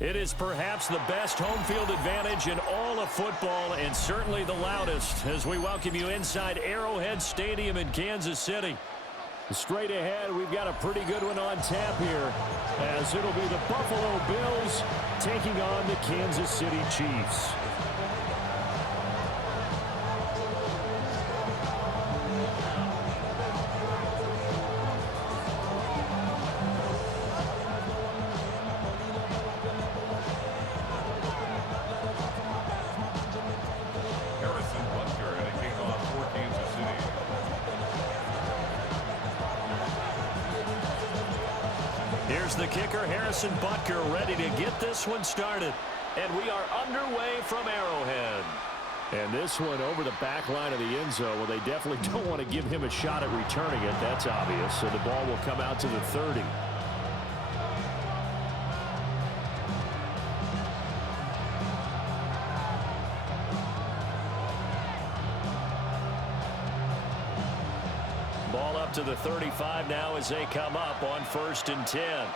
It is perhaps the best home field advantage in all of football and certainly the loudest as we welcome you inside Arrowhead Stadium in Kansas City. Straight ahead, we've got a pretty good one on tap here as it'll be the Buffalo Bills taking on the Kansas City Chiefs. Here's the kicker, Harrison Butker, ready to get this one started. And we are underway from Arrowhead. And this one over the back line of the end zone. Well, they definitely don't want to give him a shot at returning it. That's obvious. So the ball will come out to the 30. Ball up to the 35 now as they come up on 1st and 10.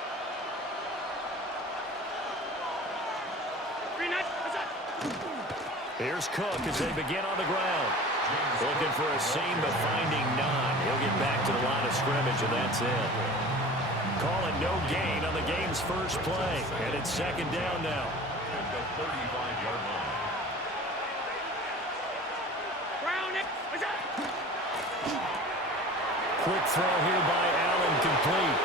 Here's Cook as they begin on the ground. Looking for a seam, but finding none. He'll get back to the line of scrimmage, and that's it. Calling no gain on the game's first play, and it's 2nd down now. At the 35-yard line. Quick throw here by Allen, complete.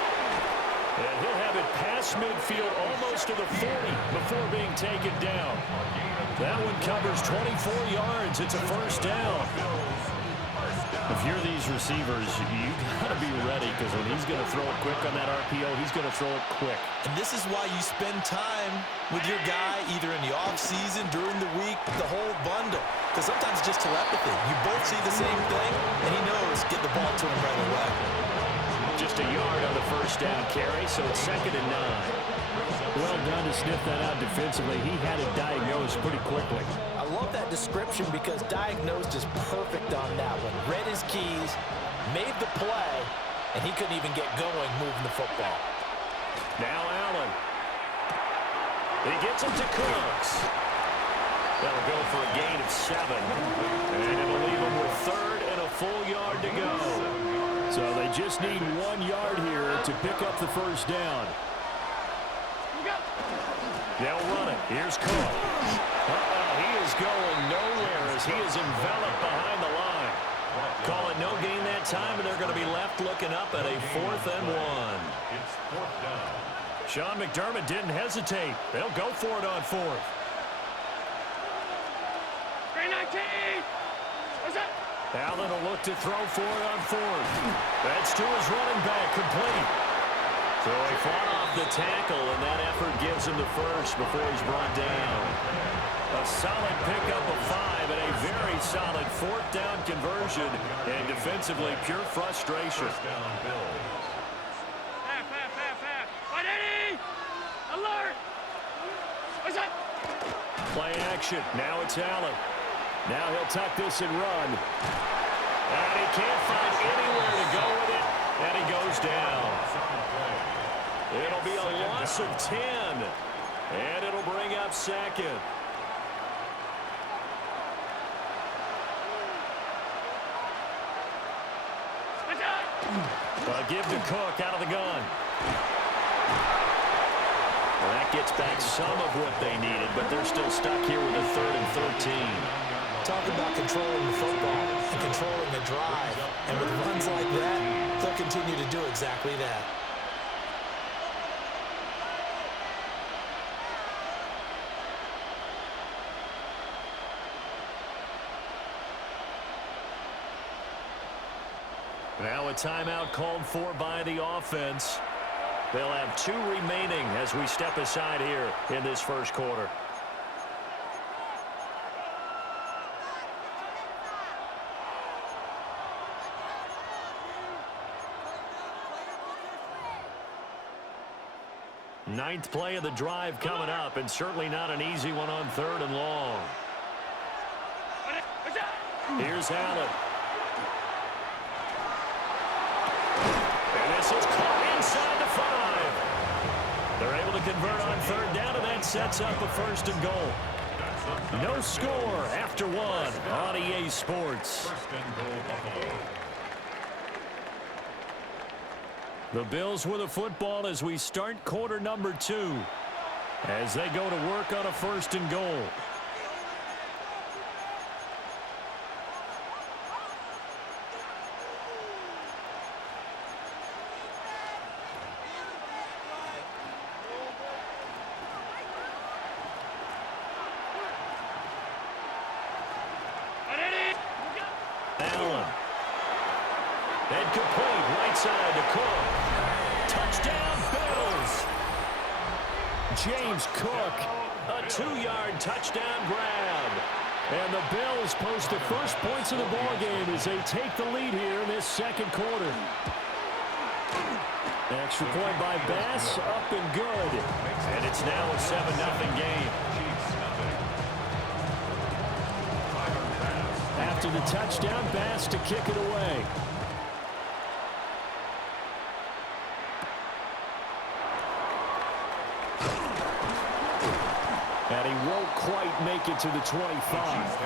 And he'll have it past midfield almost to the 40 before being taken down. That one covers 24 yards. It's a 1st down. If you're these receivers, you got to be ready because when he's going to throw it quick on that RPO, he's going to throw it quick. And this is why you spend time with your guy either in the offseason, during the week, the whole bundle. Because sometimes it's just telepathy. You both see the same thing, and he knows get the ball to him right away. Just a yard on the 1st down carry, so it's 2nd and 9. Well done to sniff that out defensively. He had it diagnosed pretty quickly. I love that description because diagnosed is perfect on that one. Read his keys, made the play, and he couldn't even get going moving the football. Now Allen. He gets it to Cooks. That'll go for a gain of 7. And it'll leave him with 3rd and a full yard to go. So they just need 1 yard here to pick up the 1st down. They'll run it. Here's Cook. He is going nowhere as he is enveloped behind the line. Call it no gain that time, and they're going to be left looking up at a 4th and 1. It's 4th down. Sean McDermott didn't hesitate. They'll go for it on 4th. Allen will look to throw for it on 4th. That's to his running back, complete. So he fought off the tackle, and that effort gives him the 1st before he's brought down. A solid pickup of 5 and a very solid 4th down conversion, and defensively pure frustration. 1st down, Bills. Alert! Play action. Now it's Allen. Now he'll tuck this and run. And he can't find anywhere to go with it, and he goes down. It'll be a loss of 10, and it'll bring up 2nd. Give to Cook out of the gun. Well, that gets back some of what they needed, but they're still stuck here with a 3rd and 13. Talking about controlling the football and controlling the drive. And with runs like that, they'll continue to do exactly that. Now a timeout called for by the offense. They'll have 2 remaining as we step aside here in this 1st quarter. Ninth play of the drive coming up, and certainly not an easy one on 3rd and long. Here's Allen. And this is caught inside the 5. They're able to convert on third down, and that sets up a first and goal. No score after one on EA Sports. First and goal, Buffalo. The Bills with the football as we start quarter number 2. As they go to work on a first and goal. Allen. And complete right side to Cook. Touchdown, Bills. James Cook, a 2-yard touchdown grab. And the Bills post the first points of the ballgame as they take the lead here in this second quarter. Extra point by Bass, up and good. And it's now a 7-0 game. After the touchdown, Bass to kick it away. And he won't quite make it to the 25.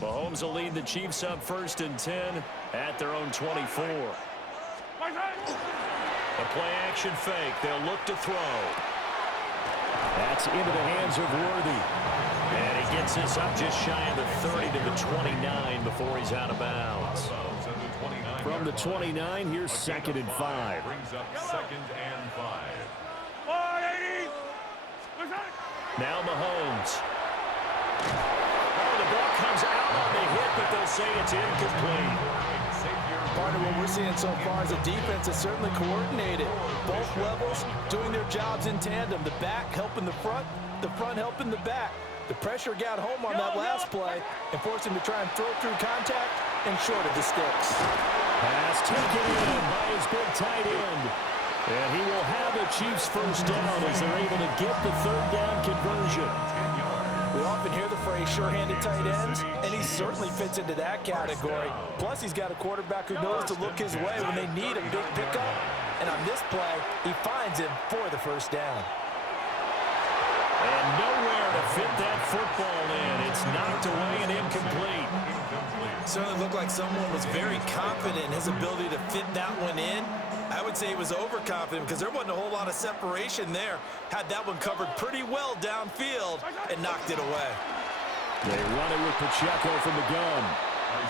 Mahomes will lead the Chiefs up first and 10 at their own 24. A play-action fake. They'll look to throw. That's into the hands of Worthy. And he gets this up just shy of the 30 to the 29 before he's out of bounds. From the 29, here's 2nd and 5. Brings up 2nd and 5. Now Mahomes. Oh, the ball comes out on the hit, but they'll say it's incomplete. Partner, what we're seeing so far is the defense is certainly coordinated. Both levels doing their jobs in tandem. The back helping the front helping the back. The pressure got home on that last play and forced him to try and throw through contact and short of the sticks. Pass taken in by his big tight end. And he will have the Chiefs first down as they're able to get the third down conversion. We often hear the phrase sure-handed tight ends, and he certainly fits into that category. Plus, he's got a quarterback who knows to look his way when they need a big pickup. And on this play, he finds him for the first down. And nowhere to fit that football in. It's knocked away and incomplete. Certainly looked like someone was very confident in his ability to fit that one in. I would say he was overconfident because there wasn't a whole lot of separation there. Had that one covered pretty well downfield and knocked it away. They run it with Pacheco from the gun.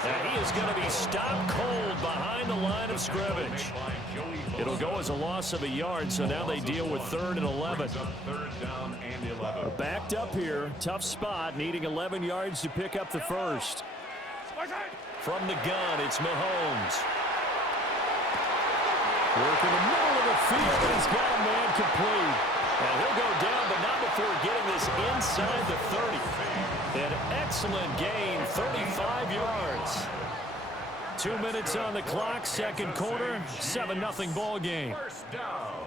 And he is going to be stopped cold behind the line of scrimmage. It'll go as a loss of a yard, so now they deal with 3rd and 11. Backed up here, tough spot, needing 11 yards to pick up the first. From the gun, it's Mahomes. Work in the middle of the field, and he's got a man complete. And he'll go down, but not before getting this inside the 30. An excellent gain, 35 yards. 2 minutes on the clock, second quarter, 7-0 ball game. First down.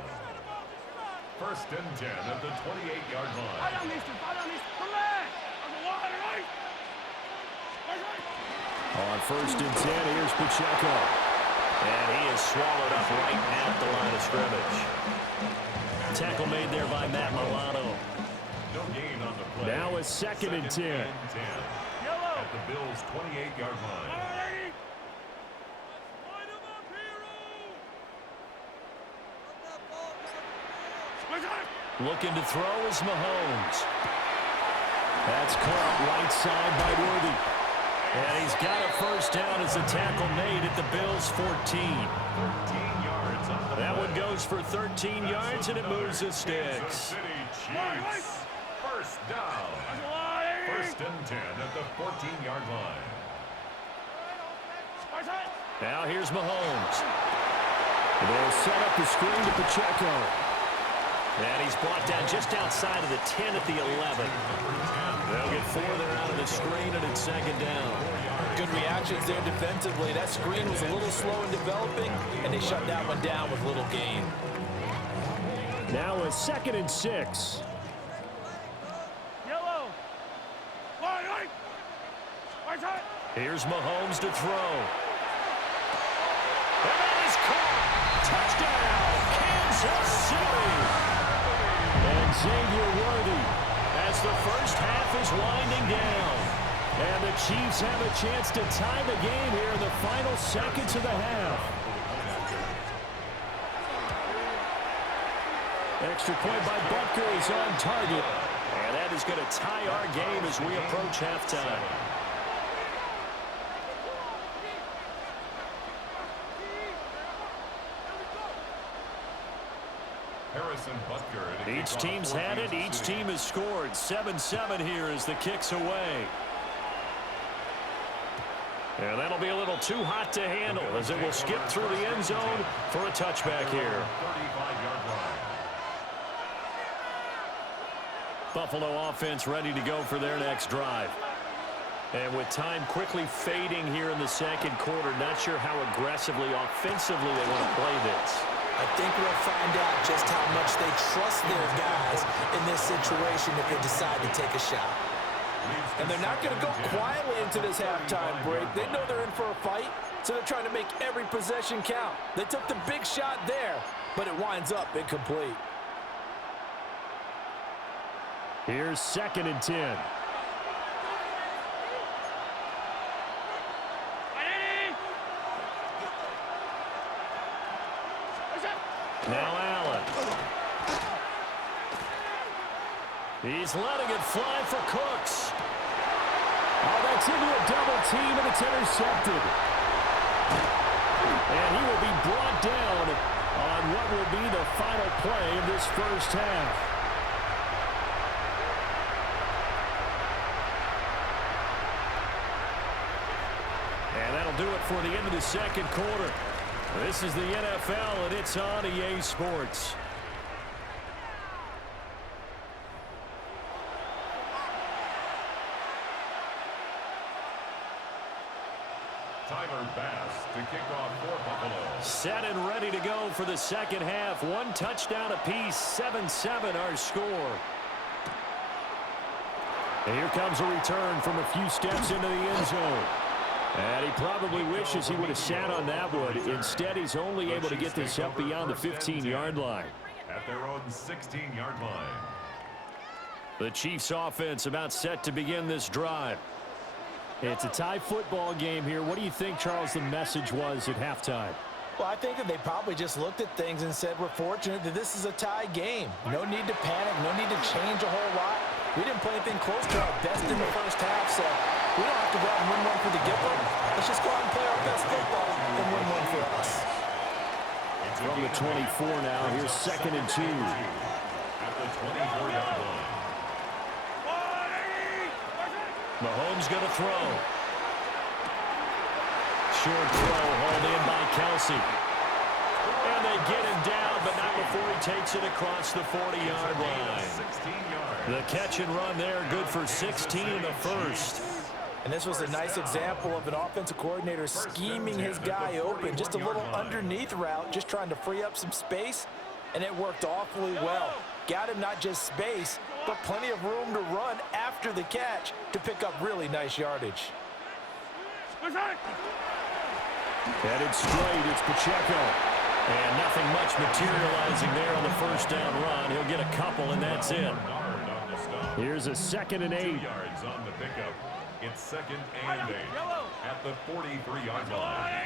1st and 10 at the 28-yard line. On 1st and 10, here's Pacheco. And he is swallowed up right at the line of scrimmage. Tackle made there by Matt Milano. No gain on the play. Now it's 2nd and 10. At the Bills' 28-yard line. Looking to throw is Mahomes. That's caught right side by Worthy. And he's got a first down as a tackle made at the Bills' 14. 13 yards on the That play. one goes for 13 yards, and it moves the sticks. City Chiefs. First down. 1st and 10 at the 14-yard line. Now here's Mahomes. They'll set up the screen to Pacheco. And he's brought down just outside of the 10 at the 11. They'll get 4 there out of the screen, and it's 2nd down. Good reactions there defensively. That screen was a little slow in developing, and they shut that one down with little gain. Now a 2nd and 6. Here's Mahomes to throw. And that is caught. Touchdown, Kansas City. And Xavier Worthy as the first half is winding down. And the Chiefs have a chance to tie the game here in the final seconds of the half. Extra point by Butker is on target. And that is going to tie our game as we approach halftime. Each team's had it. Each team has scored. 7-7 here as the kick's away. And that'll be a little too hot to handle as it will skip through the end zone for a touchback here. Buffalo offense ready to go for their next drive. And with time quickly fading here in the second quarter, not sure how aggressively, offensively they want to play this. I think we'll find out just how much they trust their guys in this situation if they decide to take a shot. And they're not going to go quietly into this halftime break. They know they're in for a fight, so they're trying to make every possession count. They took the big shot there, but it winds up incomplete. Here's 2nd and 10. Now Allen. He's letting it fly for Cooks. Oh, that's into a double team, and it's intercepted. And he will be brought down on what will be the final play of this first half. And that'll do it for the end of the second quarter. This is the NFL, and it's on EA Sports. Tyler Bass to kick off for Buffalo. Set and ready to go for the second half. One touchdown apiece, 7-7 our score. And here comes a return from a few steps into the end zone. And he probably wishes he would have sat on that one. Instead, he's only able to get this up beyond the 15-yard line. At their own 16-yard line. The Chiefs offense about set to begin this drive. It's a tie football game here. What do you think, Charles, the message was at halftime? Well, I think that they probably just looked at things and said, we're fortunate that this is a tie game. No need to panic, no need to change a whole lot. We didn't play anything close to our best in the first half, so we don't have to go out and win one for the giver. Let's just go out and play our best football and win one for us. From the 24 now, here's 2nd and 2. At the 24-yard line. Mahomes going to throw. Short throw hauled in by Kelsey. And they get him down, but not before he takes it across the 40-yard line. The catch and run there, good for 16 in the first. And this was a nice example of an offensive coordinator scheming his guy open. Just a little underneath route, just trying to free up some space, and it worked awfully well. Got him not just space, but plenty of room to run after the catch to pick up really nice yardage. Headed straight, it's Pacheco. And nothing much materializing there on the first down run. He'll get a couple, and that's it. Here's a 2nd and 8. Yards on the pickup. It's 2nd and 8 at the 43-yard line.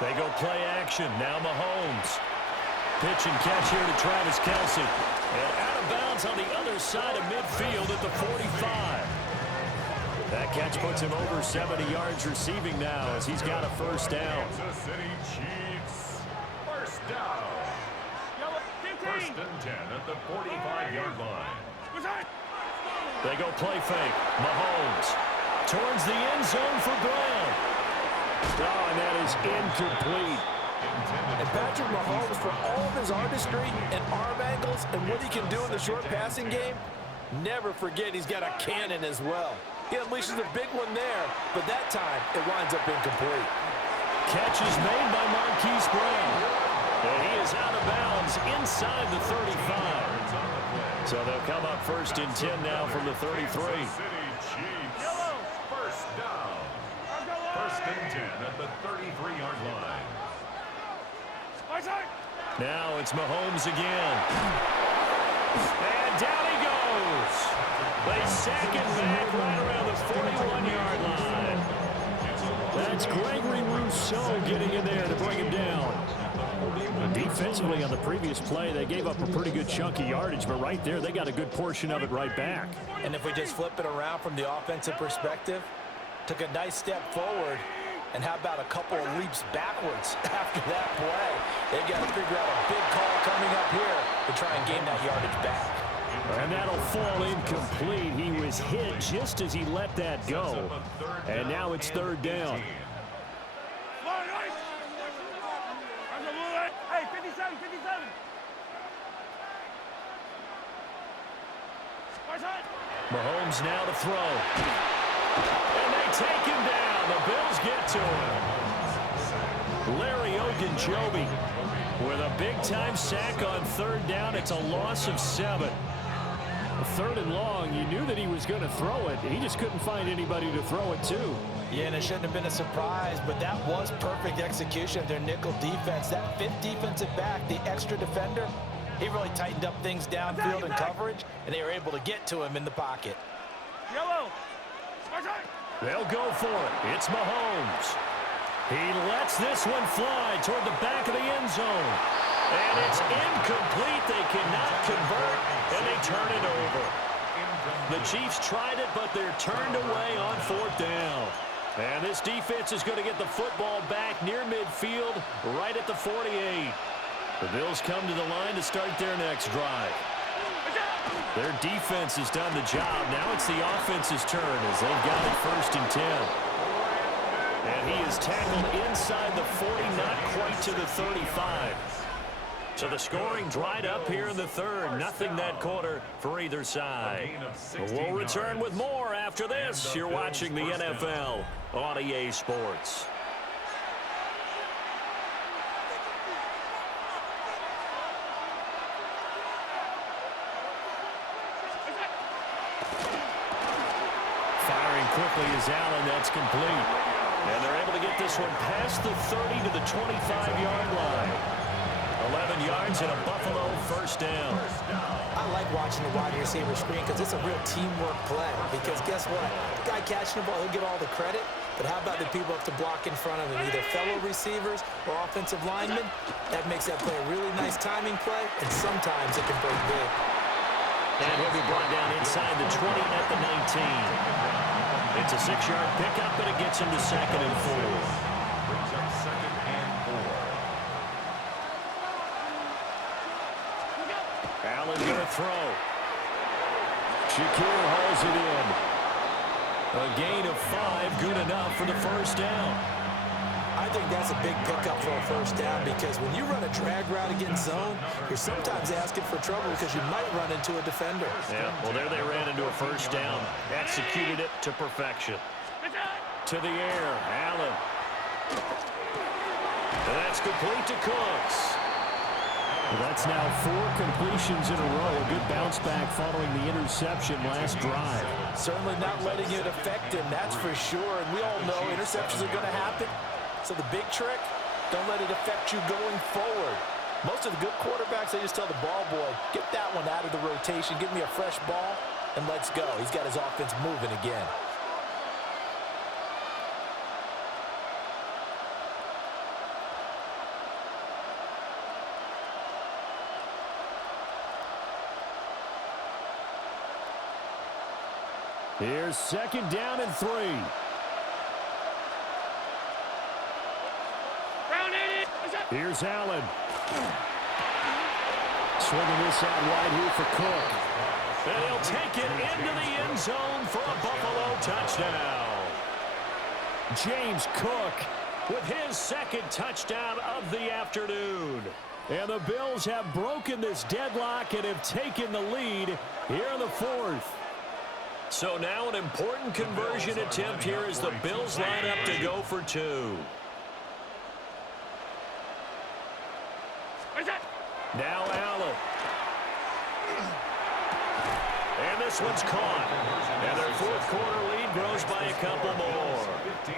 They go play action. Now Mahomes. Pitch and catch here to Travis Kelsey. And out of bounds on the other side of midfield at the 45. That catch puts him over 70 yards receiving now as he's got a first down. Kansas City Chiefs. First down. 1st and 10 at the 45-yard line. They go play fake. Mahomes towards the end zone for Brown. Oh, and that is incomplete. And Patrick Mahomes, for all of his artistry and arm angles and what he can do in the short passing game, never forget he's got a cannon as well. He unleashes a big one there, but that time it winds up incomplete. catch is made by Marquise Brown. And he is out of bounds inside the 35. So they'll come up first and 10 now from the 33. First down. First and 10 at the 33-yard line. Now it's Mahomes again. And down he goes. They sack it back right around the 41-yard line. That's Gregory Rousseau getting in there to bring him down. Defensively on the previous play, they gave up a pretty good chunk of yardage, but right there, they got a good portion of it right back. And if we just flip it around from the offensive perspective, took a nice step forward, and how about a couple of leaps backwards after that play? They've got to figure out a big call coming up here to try and gain that yardage back. And that'll fall incomplete. He was hit just as he let that go. And now it's third down. Hey, 57, 57. Mahomes now to throw. And they take him down. The Bills get to him. Larry Ogunjobi with a big-time sack on third down. It's a loss of 7. Third and long, you knew that he was going to throw it. He just couldn't find anybody to throw it to. Yeah, and it shouldn't have been a surprise, but that was perfect execution of their nickel defense. That fifth defensive back, the extra defender, he really tightened up things downfield in coverage, and they were able to get to him in the pocket. Yellow. They'll go for it. It's Mahomes. He lets this one fly toward the back of the end zone. And it's incomplete. They cannot convert, and they turn it over. The Chiefs tried it, but they're turned away on fourth down. And this defense is going to get the football back near midfield, right at the 48. The Bills come to the line to start their next drive. Their defense has done the job. Now it's the offense's turn as they've got it first and 10. And he is tackled inside the 40, not quite to the 35. So the scoring dried up here in the third. Nothing that quarter for either side. We'll return with more after this. You're watching the NFL on EA Sports. Firing quickly is Allen. That's complete. And they're able to get this one past the 30 to the 25-yard line. 11 yards and a Buffalo first down. I like watching the wide receiver screen because it's a real teamwork play. Because guess what? The guy catching the ball, he'll get all the credit. But how about the people have to block in front of him, either fellow receivers or offensive linemen? That makes that play a really nice timing play, and sometimes it can break big. And he'll be brought down inside the 20 at the 19. It's a 6-yard pickup, but it gets him to second and 4. Brings up second and 4. Allen going to throw. Shakir hauls it in. A gain of 5, good enough for the first down. I think that's a big pickup for a first down because when you run a drag route against zone, you're sometimes asking for trouble because you might run into a defender. Yeah, well, there they ran into a first down. Executed it to perfection. To the air, Allen. And that's complete to Cooks. Well, that's now 4 completions in a row. A good bounce back following the interception last drive. Certainly not letting it affect him, that's for sure. And we all know interceptions are going to happen. So the big trick, don't let it affect you going forward. Most of the good quarterbacks, they just tell the ball boy, get that one out of the rotation, give me a fresh ball, and let's go. He's got his offense moving again. Here's second down and 3. Here's Allen. Swinging this out wide here for Cook. And he'll take it into the end zone for a Buffalo touchdown. James Cook with his second touchdown of the afternoon. And the Bills have broken this deadlock and have taken the lead here in the fourth. So now an important conversion attempt here as the Bills line up to go for 2. Now Allen. And this one's caught. And their fourth quarter lead grows by a couple more.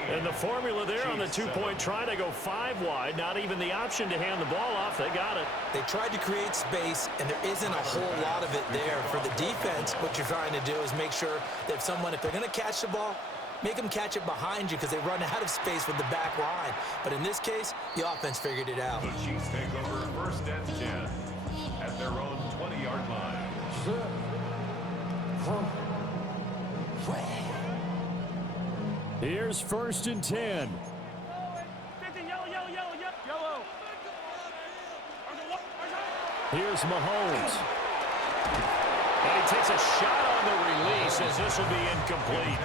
And the formula there on the two-point try to go 5 wide. Not even the option to hand the ball off. They got it. They tried to create space, and there isn't a whole lot of it there. For the defense, what you're trying to do is make sure that if they're going to catch the ball, make them catch it behind you because they run out of space with the back line. But in this case, the offense figured it out. The Chiefs take over first and 10 at their own 20-yard line. Here's first and 10. 15, yellow. Here's Mahomes. And he takes a shot on the release as this will be incomplete.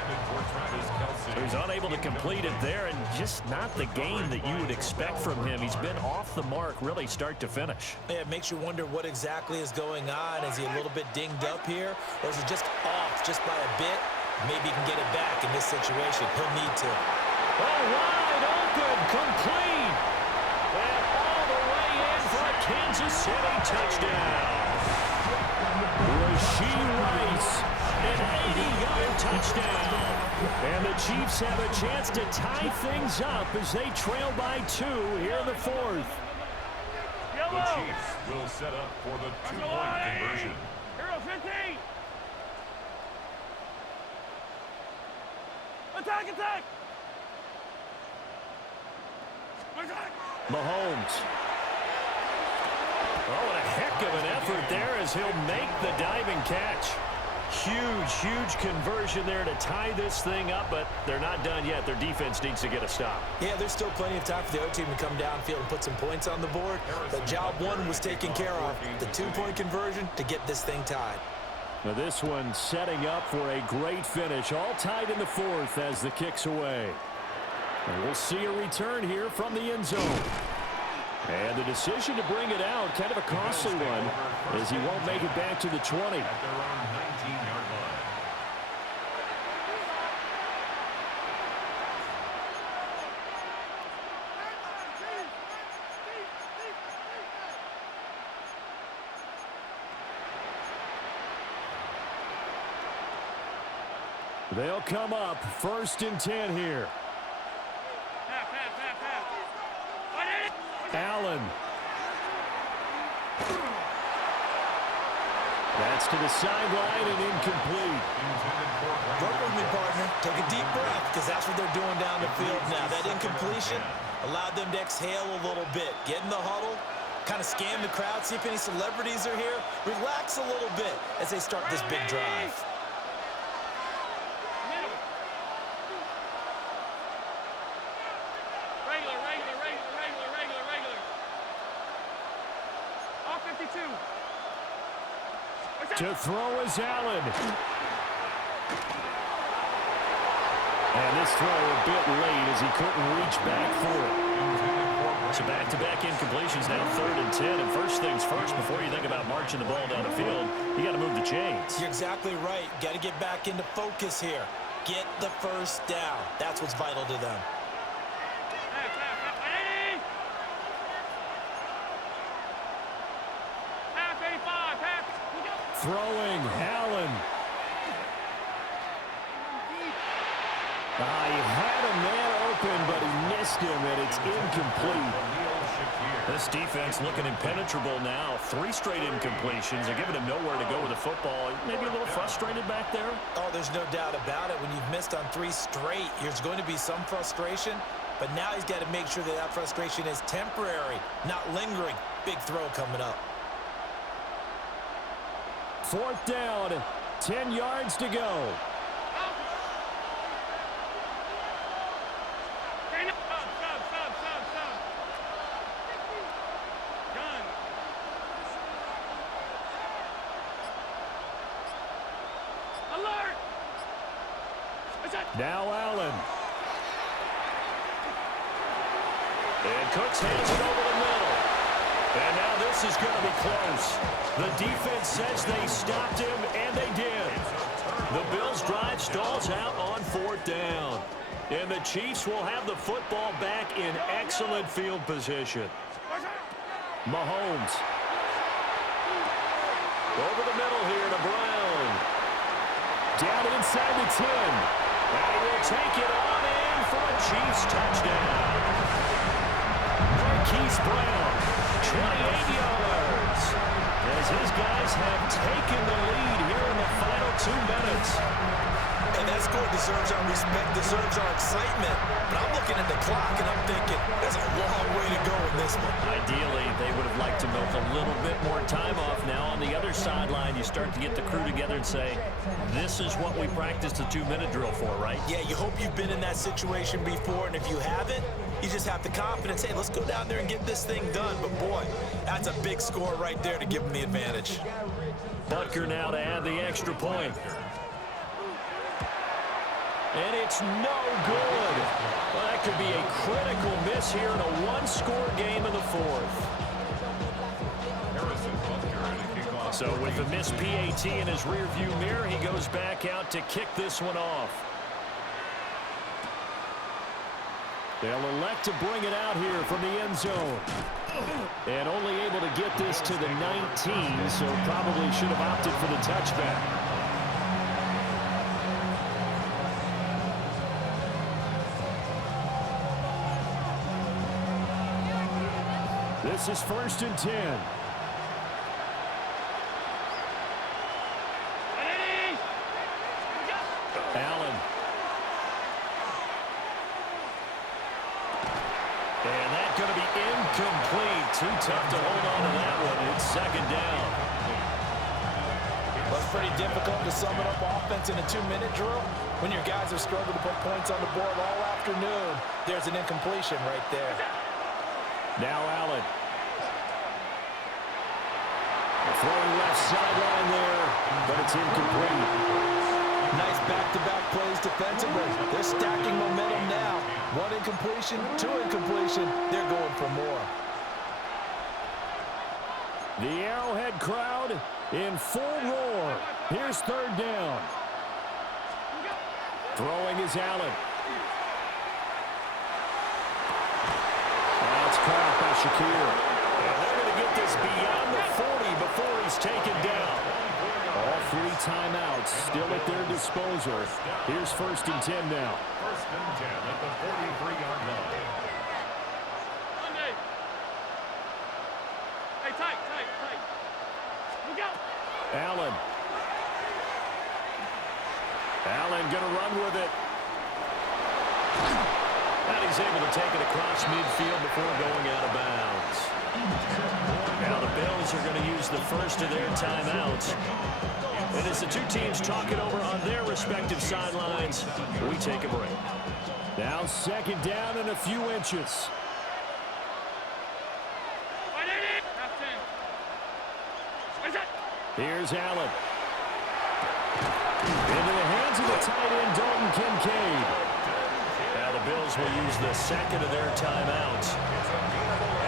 So he's unable to complete it there, and just not the game that you would expect from him. He's been off the mark really start to finish. Yeah, it makes you wonder what exactly is going on. Is he a little bit dinged up here, or is he just off just by a bit? Maybe he can get it back in this situation. He'll need to. Oh, wide open, complete. And all the way in for a Kansas City touchdown. Rashee Rice, an 80-yard touchdown. And the Chiefs have a chance to tie things up as they trail by 2 here in the fourth. The Chiefs will set up for the two-point conversion. Hero 15. Attack. Mahomes. Oh, and a heck of an effort there as he'll make the diving catch. Huge conversion there to tie this thing up, but they're not done yet. Their defense needs to get a stop. Yeah, there's still plenty of time for the other team to come downfield and put some points on the board, but job one was taken care of. The two-point conversion to get this thing tied. Now this one setting up for a great finish, all tied in the fourth as the kick's away. And we'll see a return here from the end zone. And the decision to bring it out, kind of a costly one, as he won't make it back to the 20. At their own 19-yard line. They'll come up first and 10 here. Allen. That's to the sideline and incomplete. Work with me, partner. Take a deep breath because that's what they're doing down the field now. That incompletion allowed them to exhale a little bit. Get in the huddle, kind of scan the crowd, see if any celebrities are here. Relax a little bit as they start this big drive. To throw is Allen. And this throw a bit late as he couldn't reach back for it. So back-to-back incompletions now 3rd and 10. And first things first, before you think about marching the ball down the field, you got to move the chains. You're exactly right. Got to get back into focus here. Get the first down. That's what's vital to them. Throwing, Allen. He had a man open, but he missed him, and it's incomplete. This defense looking impenetrable now. 3 straight incompletions. They're giving him nowhere to go with the football. Maybe a little frustrated back there. Oh, there's no doubt about it. When you've missed on 3 straight, there's going to be some frustration, but now he's got to make sure that that frustration is temporary, not lingering. Big throw coming up. 4th down, 10 yards to go. Now Allen. And Cooks hands it over the middle. And now this is going to be close. The defense says they stopped him, and they did. The Bills' drive stalls out on 4th down. And the Chiefs will have the football back in excellent field position. Mahomes. Over the middle here to Brown. Down inside the 10. And he will take it on in for a Chiefs touchdown. Marquise Brown, 28 yards. As his guys have taken the lead here in the final 2 minutes. And that score deserves our respect, deserves our excitement. But I'm looking at the clock, and I'm thinking, there's a long way to go in this one. Ideally, they would have liked to milk a little bit more time off. Now on the other sideline, you start to get the crew together and say, this is what we practiced the 2-minute drill for, right? Yeah, you hope you've been in that situation before, and if you haven't, you just have the confidence, hey, let's go down there and get this thing done. But, boy, that's a big score right there to give them the advantage. Butker now to add the extra point. And it's no good. Well, that could be a critical miss here in a one-score game in the fourth. So with the missed PAT in his rearview mirror, he goes back out to kick this one off. They'll elect to bring it out here from the end zone. And only able to get this to the 19, so probably should have opted for the touchback. This is 1st and 10. Allen. And that's going to be incomplete. Too tough to hold on to that one. It's 2nd down. Well, it's pretty difficult to sum it up offense in a 2-minute drill when your guys have struggled to put points on the board all afternoon. There's an incompletion right there. Now Allen. Throwing left sideline there, but it's incomplete. Nice back-to-back plays defensively. They're stacking momentum now. 1 incompletion, 2 incompletion. They're going for more. The Arrowhead crowd in full roar. Here's 3rd down. Throwing is Allen. That's caught up by Shakir. And they're going to get this beyond the 40 before he's taken down. All 3 timeouts still at their disposal. Here's 1st and 10 now. 1st and 10 at the 43-yard line. Hey, tight. Look out. Allen. Allen going to run with it. And he's able to take it across midfield before going out of bounds. Now the Bills are going to use the first of their timeouts. And as the 2 teams talk it over on their respective sidelines, we take a break. Now 2nd down and a few inches. Here's Allen. Into the hands of the tight end, Dalton Kincaid. Now the Bills will use the 2nd of their timeouts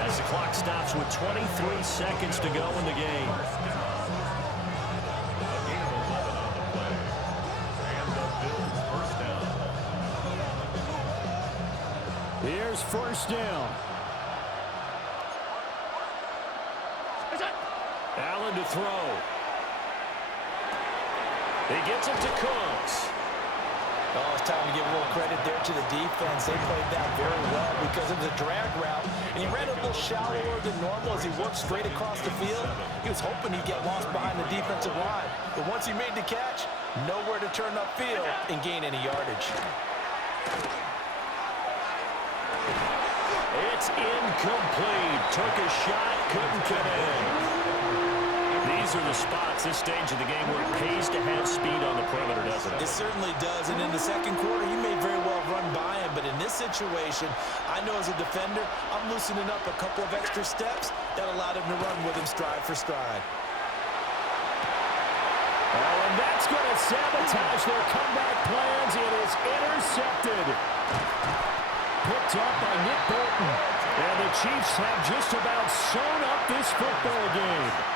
as the clock stops with 23 seconds to go in the game. Here's 1st down. Allen to throw. He gets it to Cooks. Oh, it's time to give a little credit there to the defense. They played that very well because of the drag route. And he ran a little shallower than normal as he worked straight across the field. He was hoping he'd get lost behind the defensive line. But once he made the catch, nowhere to turn upfield and gain any yardage. It's incomplete. Took a shot, couldn't come in. These are the spots, this stage of the game, where it pays to have speed on the perimeter, doesn't it? It certainly does, and in the 2nd quarter, he may very well run by him, but in this situation, I know as a defender, I'm loosening up a couple of extra steps that allowed him to run with him stride for stride. Oh, and that's going to sabotage their comeback plans. It is intercepted. Picked up by Nick Bolton. And the Chiefs have just about sewn up this football game.